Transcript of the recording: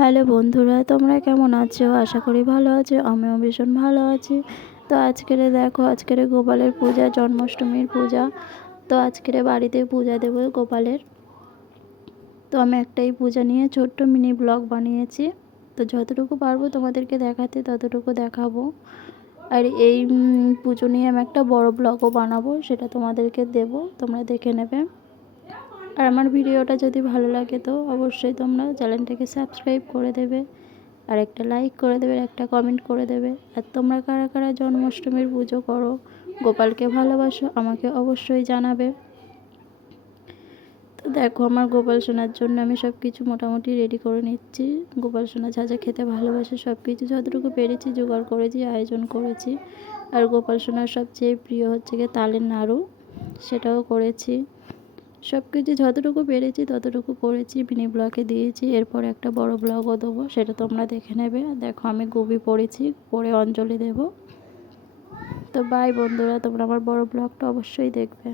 Hello বন্ধুরা, তোমরা কেমন আছো? আশা করি ভালো আছো। আমিও ভীষণ ভালো আছি। তো আজকের গোপালের পূজা, জন্মাষ্টমীর পূজা। তো আজকের বাড়িতে পূজা দেবো গোপালের। তো আমি একটাই পূজা নিয়ে ছোট্ট মিনি ব্লগ বানিয়েছি। তো যতটুকু পারবো তোমাদেরকে দেখাতে ততটুকু দেখাবো। আর এই পুজো নিয়ে আমি একটা বড় ব্লগও বানাবো, সেটা তোমাদেরকে দেব, তোমরা দেখে নেবে। আর আমার ভিডিওটা যদি ভালো লাগে তো অবশ্যই তোমরা চ্যানেলটাকে সাবস্ক্রাইব করে দেবে, আর একটা লাইক করে দেবে, একটা কমেন্ট করে দেবে। আর তোমরা কারা কারা জন্মাষ্টমীর পুজো করো, গোপালকে ভালোবাসো, আমাকে অবশ্যই জানাবে। তো দেখো, আমার গোপাল সোনার জন্য আমি সব কিছু মোটামুটি রেডি করে নিচ্ছি। গোপাল সোনা যা যা খেতে ভালোবাসে সব কিছু যতটুকু পেরেছি জোগাড় করেছি, আয়োজন করেছি। আর গোপাল সোনার সবচেয়ে প্রিয় হচ্ছে গিয়ে তালের নাড়ু, সেটাও করেছি। সব কিছু যতটুকু পেরেছি ততটুকু করেছি, মিনি ব্লগে দিয়েছি। এরপর একটা বড় ব্লগও দেবো, সেটা তোমরা দেখে নেবে। দেখো আমি গুবি পড়েছি, পরে অঞ্জলি দেব। তো বাই বন্ধুরা, তোমরা আমার বড় ব্লগটা অবশ্যই দেখবে।